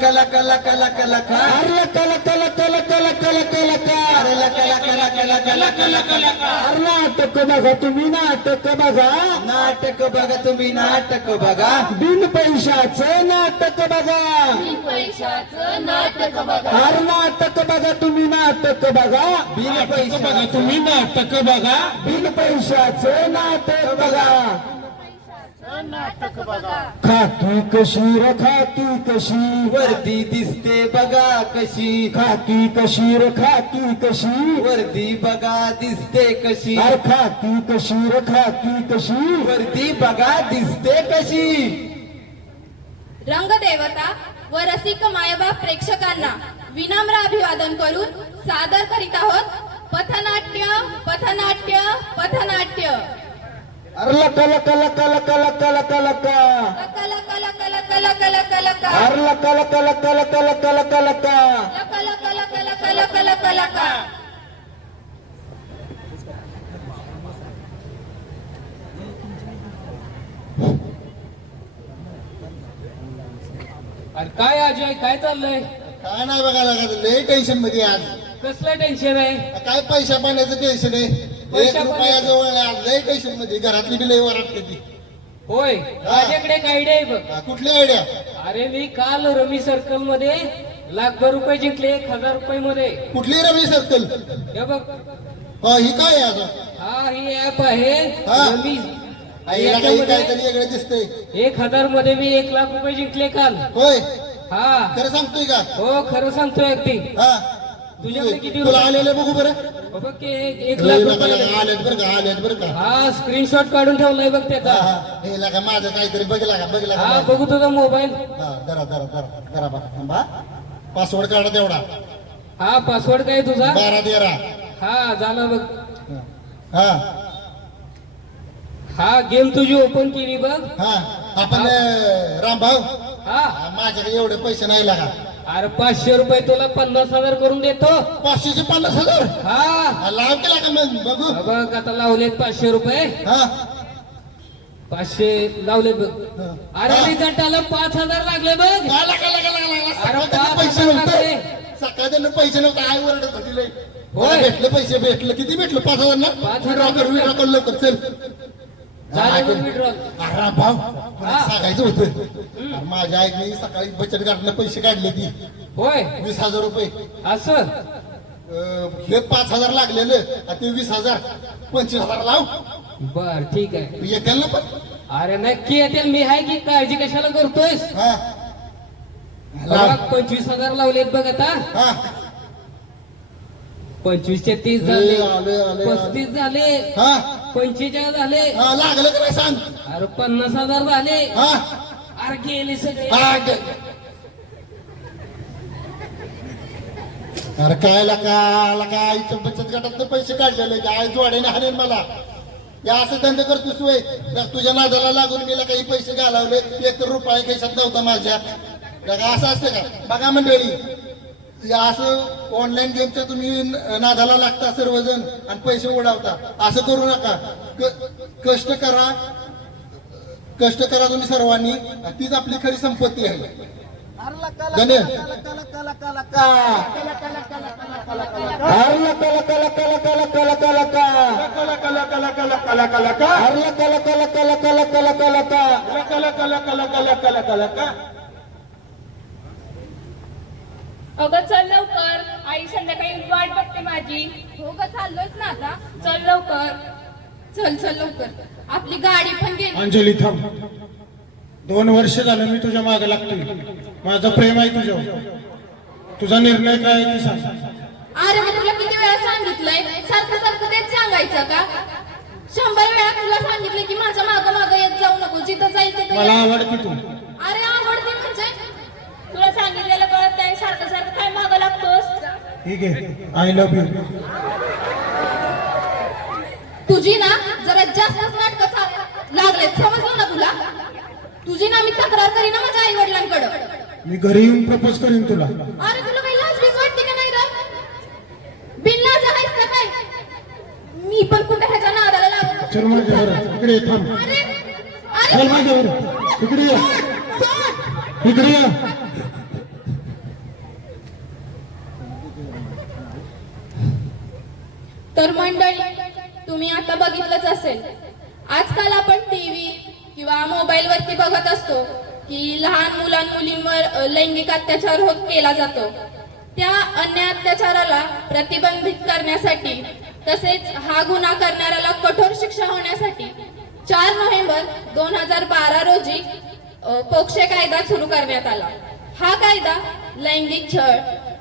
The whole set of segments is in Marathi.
कला कला कला कला कला कला कला कला कला कला का अरे ला कला कला कला कला कला कला का अरे नाटक बघा तुम्ही नाटक बघा नाटक बघा तुम्ही नाटक बघा बिन पैशाचं नाटक बघा पैशाचं नाटक बघा अरे नाटक बघा तुम्ही नाटक बघा बिन पैसा तुम्ही नाटक बघा बिन पैशाचं बघा नाटक बघा खाकी कशी र खाकी कशी? वर्दी दिसते बघा कशी. खाकी कशी र खाकी कशी? वर्दी बघा दिसते कशी. अरे खाकी कशी र खाकी कशी? वर्दी बघा दिसते कशी. रंगदेवता व रसिक मायबाप प्रेक्षकांना विनम्र अभिवादन करून सादर करीत आहोत. पथनाट्य पथनाट्य पथनाट्य. अरे लका लका लका लका लका लका लका लक लक लक लक लक लक लक अरे लका लका लका लका लका लका लका लक लक लक लक लक लक लक अरे काय अजय काय चाललंय काय नाही बघायला लागत लय टेन्शनमध्ये आज कसलं टेन्शन आहे काय पैसा पाण्याचं टेन्शन आहे एक पैशा रुपया जवळ आहे. आज लय टेन्शनमध्ये घरातली बी लय वरात ती होय माझ्याकडे एक आयडिया आहे बघ. हा, कुठली आयडिया अरे मी काल रमी सर्कलमध्ये लाखभर रुपये जिंकले एक हजार रुपये मध्ये. कुठली रवी सर्कल हे बघ. हा ही काय आहे आता? हा ही ऍप आहे. हा. रमी. आईला काही याच्यामध्ये काहीतरी वेगळं दिसतंय. एक हजारमध्ये मी एक लाख रुपये जिंकले काल. होय. हा. खरं सांगतोय का? हो खरं सांगतोय अगदी. हा. तुझ्याकडे किती तुला रुपये? आलेले बघू बरं. बघ की एक एक लाख बघा, रुपये. आलेत बरं का आलेत बरं का. हा स्क्रीनशॉट काढून ठेवलाय बघ त्याचा. हा हे. लागा माझं काहीतरी बघला का बघला हा बघू. तुझा मोबाईल. हा बघा थांबा. पासवर्ड काढा तेवढा. हा पासवर्ड काय तुझा? बारा तेरा. हा झालं बघ. हा. हा. गेम तुझी ओपन केली बघ. हा. आपण अं, रामभाऊ हा, माझ्याकडे एवढे पैसे नाही लागा. अरे पाचशे रुपये तुला पन्नास हजार करून देतो. पाचशेचे पन्नास हजार? हा. हा, लाव केला का मग? बघू. बघ आता लावलेत पाचशे रुपये. हा. पाचशे लावलेत बघ. हा. अरे रिझल्टाला पाच हजार लागले बघ. लागा, लागा, लागा, लागा. अरे सकाळी पैसे नव्हते. सकाळी त्यांना पैसे नव्हते. आई ओरडत होती लय. होय. मला भेटले पैसे भेटले. किती भेटले? पाच हजार ना? पाच विड्रॉ हजार कर विड्रॉ कर लवकर चल झाले बघ हा, withdrawal. अरे भाऊ मला. सांगायचं होतं. अरे माझ्या आईने सकाळी बचत गटाला पैसे काढले ती. होय. वीस हजार रुपये. असं? हे पाच हजार लागलेलं ते वीस हजार. पंचवीस हजार लाव. बर ठीक आहे. येतील ना पण. अरे नक्की येतील. मी आहे की काळजी कशाला हा. बघ, पंचवीस हजार लावलेत बघ आता. हा. पंचवीसचे तीस झाले. पस्तीस झाले. हा. पंचेचाळीस झाले. हा लागलं का नाही सांग. अरे पन्नास हजार झाले. हा. अरे गेले सगळे. हा गे- अरे काय लका लका आईच्या बचत गटात पैसे काढलेले की आई जोड्याने हाणेल मला. या असं धंदे करतोस वय तुझ्या नादाला लागून मी काही पैसे घालवले. एक तर रुपये खिशात नव्हता माझ्या. लका असं असतं का? बघा मंडळी. असं ऑनलाईन गेमच्या तुम्ही नादाला लागता सर्वजण आणि पैसे उडावता असं करू नका कष्ट करा कष्ट करा तुम्ही सर्वांनी तीच आपली खरी संपत्ती आहे धन्य अरे लका लका लका लका लका लका अरे लका लका लका लका लका लका अगं चल लवकर आई संध्याकाळी वाट हो ग चाललोच ना आता. चल लवकर. चल चल लवकर. आपली गाडी पण गेली. अंजली थांब. दोन वर्ष झालं मी तुझ्या मागे लागतोय. माझं प्रेम आहे तुझ्यावर. तुझा निर्णय काय आहे ते सांग. अरे मग तुला किती वेळा सांगितलंय? सारखं सारखं तेच सांगायचं का? शंभर वेळा तुला सांगितलं की माझ्या माग माग येत जाऊ नको. जिथं तिथं मला. आवडते तू अरे आवडते म्हणजे तुला सांगितलेलं कळत नाही सारखं सारखं काय मागं लागतोस ठीक आहे. आय लव्ह यू तुझी ना जरा जास्तच नाटक लागलेत. समजलं ना तुला? तुझी ना मी तक्रार करीन ना माझ्या आई वडिलांकडं मी घरी येऊन प्रपोज करीन तुला. अरे तुला काही लाज बीज वाटते का नाही रे? बिनलाज आहेस का काय? मी पण कुठे ह्याच्या नादाला लागत चल माझ्या बरं इकडे ये, थांब. अरे चल अरे माझ्या बरं इकडे ये. इकडे ये. तर मंडळी तुम्ही आता बघितलंच असेल. आजकाल आपण टीव्ही किंवा मोबाईलवरती बघत असतो की लहान मुलां मुलींवर लैंगिक अत्याचार होत केला जातो. त्या अन्य अत्याचाराला प्रतिबंधित करण्यासाठी तसेच हा गुन्हा करणाऱ्याला कठोर शिक्षा होण्यासाठी चार नोव्हेंबर दोन हजार बारा रोजी पोक्षे कायदा सुरू करण्यात आला. हा कायदा लैंगिक छळ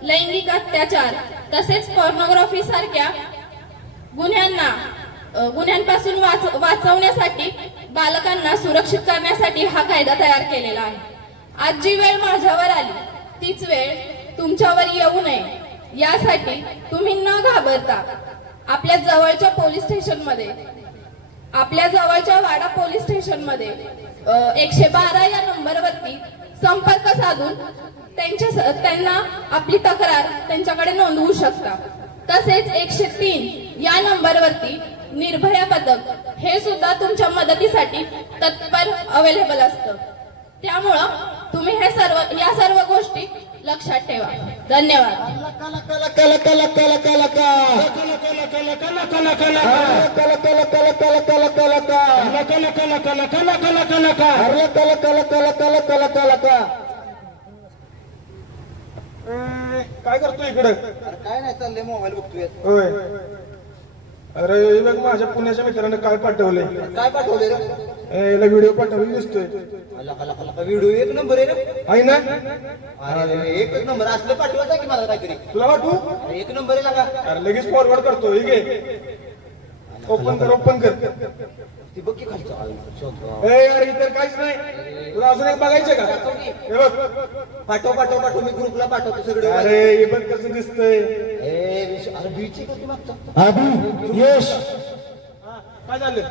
लैंगिक अत्याचार तसेच पॉर्नोग्राफी सारख्या गुन्ह्यांना गुन्ह्यांपासून वाच वाचवण्यासाठी बालकांना सुरक्षित करण्यासाठी हा कायदा तयार केलेला आहे. आज जी वेळ माझ्यावर आली तीच वेळ तुमच्यावर येऊ नये यासाठी तुम्ही न घाबरता आपल्या जवळच्या पोलीस स्टेशनमध्ये आपल्या जवळच्या वाडा पोलीस स्टेशनमध्ये एकशे बारा या नंबरवरती संपर्क साधून त्यांच्या स- त्यांना आपली तक्रार त्यांच्याकडे नोंदवू शकता. तसेच एकशे तीन या नंबरवरती निर्भया पथक हे सुद्धा तुमच्या मदतीसाठी तत्पर अवेलेबल असतं. त्यामुळं तुम्ही हे सर्व या सर्व गोष्टी लक्षात ठेवा. धन्यवाद. काय करतो इकडे? काय नाही चाललंय मोबाईल बघतोय. अरे हे बघ माझ्या पुण्याच्या मित्राने काय पाठवले काय पाठवले रे? याला व्हिडिओ पाठवले दिसतोय. व्हिडिओ एक नंबर आहे रे. आहे ना? अरे एकच नंबर असलं पाठवायचा की मला काहीतरी? तुला वाटू अरे एक नंबर आहे लगा. अरे लगेच फॉरवर्ड करतो हे घे. ओपन कर ओपन कर. ती बघ की खालचं. ए अरे इतर काहीच नाही. तुला अजून एक बघायचं का? हे बघ. पाठव पाठव पाठव. मी ग्रुपला पाठवतो सगळे. अरे हे बघ कसं दिसतंय. ए यश काय झालं?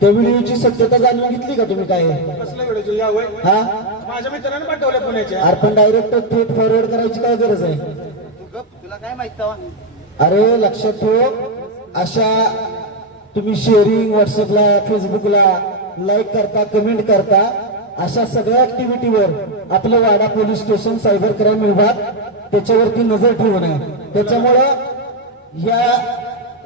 त्या व्हिडिओची सत्यता जाणून घेतली का तुम्ही काय? कसलं व्हिडिओ या वय हा? माझ्या मित्राने पाठवलं पुण्याच्या अरे पण डायरेक्ट थेट फॉरवर्ड करायची काय गरज आहे? तुला काय माहीत अरे लक्षात ठेव. अशा तुम्ही शेअरिंग व्हॉट्सअपला फेसबुकला लाईक करता कमेंट करता अशा सगळ्या ऍक्टिव्हिटीवर आपलं Wada police station cyber crime विभाग त्याच्यावरती नजर ठेवून आहे त्याच्यामुळं या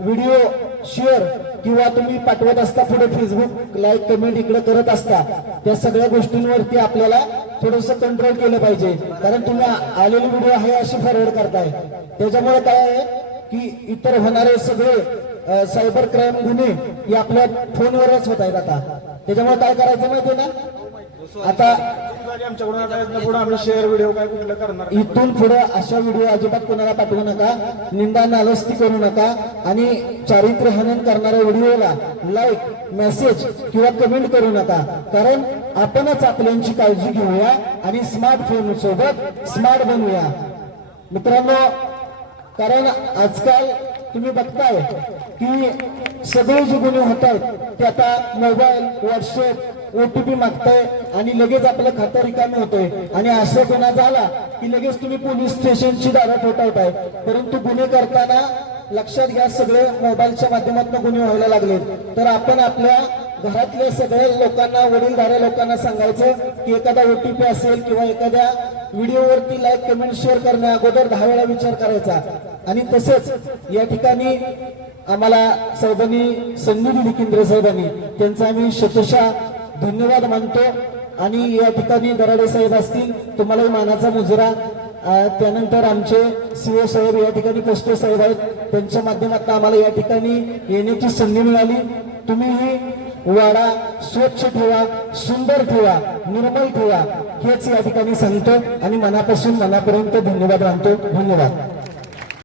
व्हिडिओ शेअर किंवा तुम्ही पाठवत असता पुढे फेसबुक लाईक कमेंट इकडे करत असता त्या सगळ्या गोष्टींवरती आपल्याला थोडस कंट्रोल केलं पाहिजे. कारण तुम्ही आलेले आलेली व्हिडिओ आहे अशी फॉरवर्ड करताय. त्याच्यामुळे काय आहे की इतर होणारे सगळे सायबर क्राईम गुन्हे हे आपल्या फोनवरच होत आहेत आता. त्याच्यामुळे काय करायचं माहितीये ना? आता आमच्याकडून आता पुढे आम्ही शेअर व्हिडिओ काय कुठलं करणार नाही. इथून पुढे अशा व्हिडिओ अजिबात कोणाला पाठवू नका निंदा नालस्ती करू नका आणि चारित्र्य हनन करणाऱ्या व्हिडिओला लाईक मेसेज किंवा कमेंट करू नका कारण आपणच आपल्यांची काळजी घेऊया आणि स्मार्टफोन सोबत स्मार्ट बनवूया मित्रांनो कारण आजकाल तुम्ही बघताय की सगळे जे गुन्हे होत आहेत ते आता मोबाईल व्हॉट्सअप ओटीपी मागताय आणि लगेच आपलं खातं रिकामी होतंय. आणि असं गुन्हा झाला की लगेच तुम्ही पोलीस स्टेशनची दारं ठोठावताय. परंतु गुन्हे करताना लक्षात घ्या सगळे मोबाईलच्या माध्यमातून गुन्हे व्हायला लागले तर आपण आपल्या घरातल्या सगळ्या लोकांना वडीलधाऱ्या लोकांना सांगायचं की एखादा ओटीपी असेल किंवा एखाद्या व्हिडिओवरती लाईक कमेंट शेअर करण्या अगोदर दहा वेळा विचार करायचा. आणि तसेच या ठिकाणी आम्हाला साहेबांनी संधी दिली केंद्र साहेबांनी. त्यांचा आम्ही शतशा धन्यवाद मानतो. आणि या ठिकाणी दराडे साहेब असतील तुम्हालाही मानाचा मुजरा. त्यानंतर आमचे सीओ साहेब या ठिकाणी कष्टे साहेब आहेत. त्यांच्या माध्यमातून आम्हाला या ठिकाणी येण्याची संधी मिळाली. तुम्हीही वाडा स्वच्छ ठेवा सुंदर ठेवा निर्मल ठेवा हेच या ठिकाणी सांगतो. आणि मनापासून मनापर्यंत धन्यवाद मानतो. धन्यवाद.